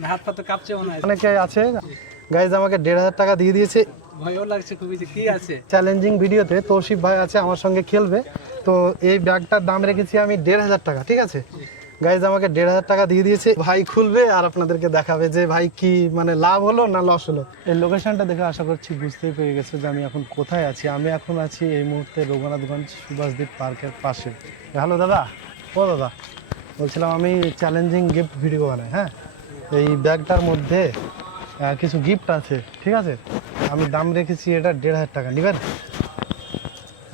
না হাত পা তো কাঁপছে মনে হয়। অনেকে আছে গাইজ আমাকে 1,500 টাকা দিয়ে দিয়েছে। ভয়ও লাগছে খুবই যে কি আছে। চ্যালেঞ্জিং ভিডিওতে তৌসিফ ভাই আছে আমার সঙ্গে খেলবে। তো এই ব্যাগটার দাম রেখেছি আমি 1,500 টাকা, ঠিক আছে। গাইজ আমাকে 1,500 টাকা দিয়ে দিয়েছে, ভাই খুলবে আর আপনাদেরকে দেখাবে যে ভাই কি মানে লাভ হলো না লস হলো। এই লোকেশনটা দেখে আশা করছি বুঝতেই পেরে গেছে যে আমি এখন কোথায় আছি। আমি এখন আছি এই মুহূর্তে রঘুনাথগঞ্জ সুভাষদ্বীপ পার্কের পাশে। হ্যালো দাদা, ও দাদা বলছিলাম আমি চ্যালেঞ্জিং গিফট ভিডিও বানাই। হ্যাঁ, এই ব্যাগটার মধ্যে কিছু গিফট আছে, ঠিক আছে। আমি দাম রেখেছি এটা 1,500 টাকা, নেবেন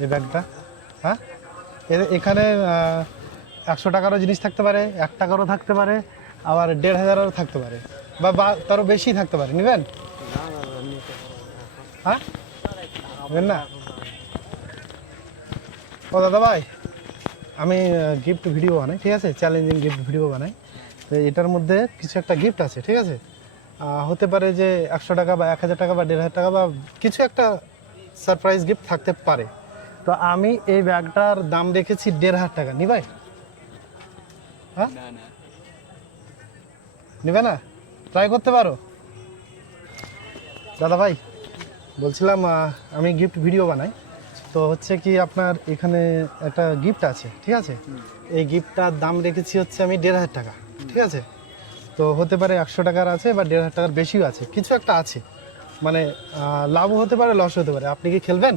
এই ব্যাগটা? হ্যাঁ, এখানে 100 টাকারও জিনিস থাকতে পারে, 1 টাকারও থাকতে পারে, আবার 1,500-এরও থাকতে পারে, বা তারও বেশি থাকতে পারে। নেবেন? হ্যাঁ, নেবেন না? ও দাদা ভাই, আমি গিফট ভিডিও বানাই, ঠিক আছে, চ্যালেঞ্জিং গিফট ভিডিও বানাই। তো এটার মধ্যে কিছু একটা গিফট আছে, ঠিক আছে। হতে পারে যে 100 টাকা বা 1,000 টাকা বা 1,500 টাকা বা কিছু একটা সারপ্রাইজ গিফট থাকতে পারে। তো আমি এই ব্যাগটার দাম রেখেছি 1,500 টাকা। নিবাই? হ্যাঁ, নিবে না? ট্রাই করতে পারো দাদা ভাই। বলছিলাম আমি গিফট ভিডিও বানাই, তো হচ্ছে কি আপনার এখানে একটা গিফট আছে, ঠিক আছে। এই গিফটটার দাম রেখেছি হচ্ছে আমি 1,500 টাকা, ঠিক আছে। তো হতে পারে 100 টাকার আছে বা 1,500 টাকার বেশিও আছে, কিছু একটা আছে। মানে লাভও হতে পারে, লস হতে পারে। আপনি কি খেলবেন?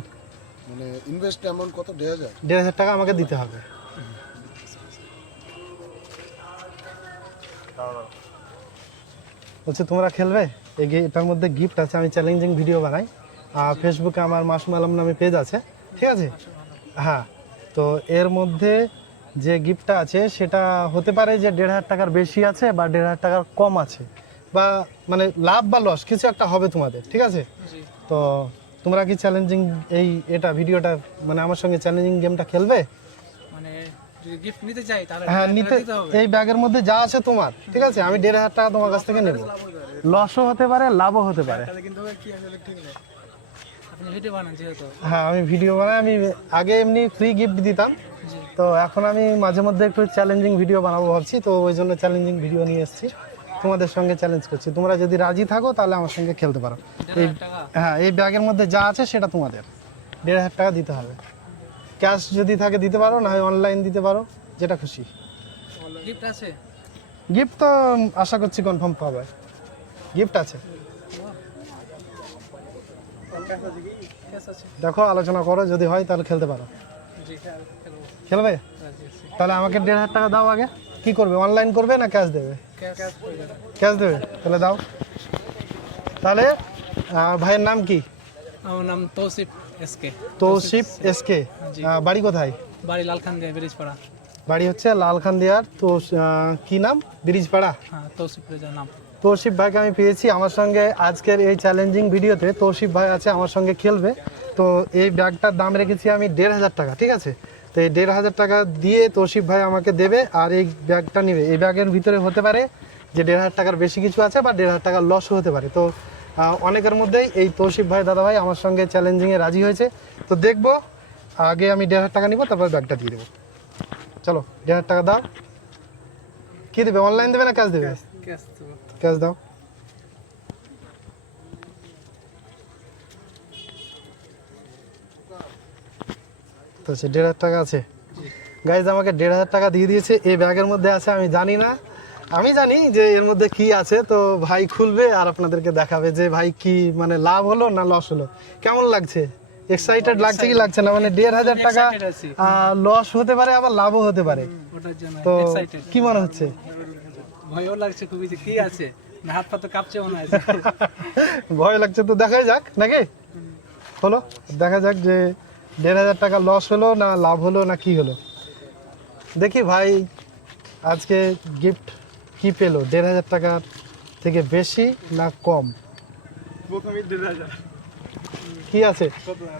মানে ইনভেস্ট অ্যামাউন্ট কত? 1,500? 1,500 টাকা আমাকে দিতে হবে। বলছে তোমরা খেলবে? এটার মধ্যে গিফট আছে। আমি চ্যালেঞ্জিং ভিডিও বানাই, ফেসবুকে আমার মাসুম আলম নামে পেজ আছে, ঠিক আছে। হ্যাঁ, তো এর মধ্যে যে গিফটটা আছে সেটা হতে পারে যে 1,500 টাকার বেশি আছে বা 1,500 টাকার কম আছে, বা মানে লাভ বা লস কিছু একটা হবে তোমাদের, ঠিক আছে। তো তোমরা কি চ্যালেঞ্জিং এটা ভিডিওটা মানে আমার সঙ্গে চ্যালেঞ্জিং গেমটা খেলবে? মানে যদি গিফট নিতে চাই তাহলে হ্যাঁ, নিতে। এই ব্যাগের মধ্যে যা আছে তোমার, ঠিক আছে, আমি 1,500 টাকা তোমার কাছ থেকে নেব। লসও হতে পারে, লাভও হতে পারে। তাহলে কিন্তু কি আসলে ঠিক না। আপনি ভিডিও বানান যেহেতু। হ্যাঁ, আমি ভিডিও বানাই। আমি আগে এমনি ফ্রি গিফট দিতাম, জি। তো এখন আমি মাঝে মধ্যে একটু চ্যালেঞ্জিং ভিডিও বানাবো ভাবছি, তো ওই জন্য চ্যালেঞ্জিং ভিডিও নিয়ে এসেছি। তোমাদের সঙ্গে চ্যালেঞ্জ করছি, তোমরা যদি রাজি থাকো তাহলে আমার সঙ্গে খেলতে পারো। এই 1,500 টাকা। হ্যাঁ, এই ব্যাগের মধ্যে যা আছে সেটা তোমাদের 1,500 টাকা দিতে হবে। ক্যাশ যদি থাকে দিতে পারো, না হয় অনলাইন দিতে পারো, যেটা খুশি। গিফট আছে? গিফট তো আশা করছি কনফার্ম পাবে, গিফট আছে। কেস আছে? দেখো, আলোচনা করো, যদি হয় তাহলে খেলতে পারো। জি খেলবো। খেলবে? রাজি আছি। তাহলে আমাকে 1,500 টাকা দাও। আগে কি করবে, অনলাইন করবে না ক্যাশ দেবে? ক্যাশ হয়ে যাবে। ক্যাশ দেবে? তাহলে দাও। তাহলে ভাইয়ের নাম কি? আমার নাম তৌসিফ এসকে। তৌসিফ এসকে। জি। বাড়ি কোথায়? বাড়ি লালখানদিয়া ব্রিজপাড়া। বাড়ি হচ্ছে লালখানদিয়ার। তো কি নাম? ব্রিজপাড়া। হ্যাঁ, তৌসিফ রেজার নাম। তৌসিফ ভাইকে আমি পেয়েছি আমার সঙ্গে আজকের এই চ্যালেঞ্জিং ভিডিওতে। তৌসিফ ভাই আছে আমার সঙ্গে খেলবে। তো এই ব্যাগটার দাম রেখেছি আমি 1,500 টাকা, ঠিক আছে। তো এই 1,500 টাকা দিয়ে তৌসিফ ভাই আমাকে দেবে আর এই ব্যাগটা নেবে। এই ব্যাগের ভিতরে হতে পারে যে 1,500 টাকার বেশি কিছু আছে বা 1,500 টাকার লসও হতে পারে। তো অনেকের মধ্যেই এই তৌসিফ ভাই দাদা ভাই আমার সঙ্গে চ্যালেঞ্জিংয়ে রাজি হয়েছে। তো দেখবো, আগে আমি 1,500 টাকা নিব, তারপর ব্যাগটা দিয়ে দেবো। চলো, 1,500 টাকা দাও। কি দেবে, অনলাইন দেবে না ক্যাশ দেবে? ক্যাশ তো। ক্যাশ দাও। তো সে 1,500 টাকা আছে। গাইজ আমাকে 1,500 টাকা দিয়ে দিয়েছে। এই ব্যাগের মধ্যে আছে, আমি জানি না, আমি জানি যে এর মধ্যে কি আছে। তো ভাই খুলবে আর আপনাদেরকে দেখাবে যে ভাই কি মানে লাভ হলো না লস হলো। কেমন লাগছে? এক্সাইটেড লাগছে কি লাগছে না? মানে 1,500 টাকা Excited আছি। লস হতে পারে, আবার লাভও হতে পারে। ওটার জন্য তো এক্সাইটেড। কি মনে হচ্ছে? ভয়ও লাগছে খুবই যে কি আছে। না হাত পা তো কাঁপছে মনে হয়। ভয় লাগছে, তো দেখাই যাক নাকি। হলো, দেখা যাক যে 1,500 টাকা লস হলো না লাভ হলো না কি হলো। দেখি ভাই আজকে গিফট কি পেলো, 1,500 টাকার থেকে বেশি না কম। কি আছে?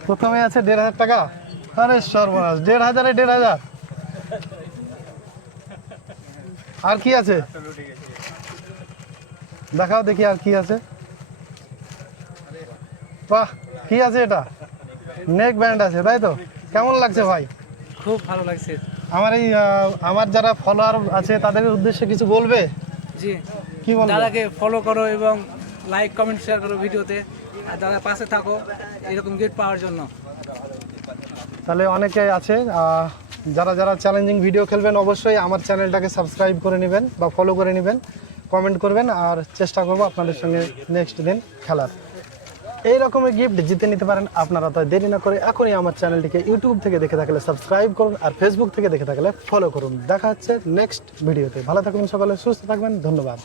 প্রথমে আছে 1,500 টাকা। আরে সর্বনাশ, 1,500-এ 1,500। আর কি আছে দেখাও দেখি, আর কি আছে। বাহ, কি আছে এটা? নেক ব্যান্ড আছে, তাই তো? কেমন লাগছে ভাই? খুব ভালো লাগছে। আমার এই আমার যারা ফলোয়ার আছে তাদের উদ্দেশ্যে কিছু বলবে? জি, কি বলবো? দাদাকে ফলো করো এবং লাইক কমেন্ট শেয়ার করো ভিডিওতে, আর দাদা পাশে থাকো এরকম গিফট পাওয়ার জন্য। তাহলে অনেকে আছে যারা যারা চ্যালেঞ্জিং ভিডিও খেলবেন অবশ্যই আমার চ্যানেলটাকে সাবস্ক্রাইব করে নেবেন বা ফলো করে নেবেন, কমেন্ট করবেন, আর চেষ্টা করব আপনাদের সঙ্গে নেক্সট দিন খেলার। এই রকমের গিফট জিতে নিতে পারেন আপনারা, তাই দেরি না করে এখনই আমার চ্যানেলটিকে ইউটিউব থেকে দেখে থাকলে সাবস্ক্রাইব করুন আর ফেসবুক থেকে দেখে থাকলে ফলো করুন। দেখা হচ্ছে নেক্সট ভিডিওতে। ভালো থাকুন সকলে, সুস্থ থাকবেন, ধন্যবাদ।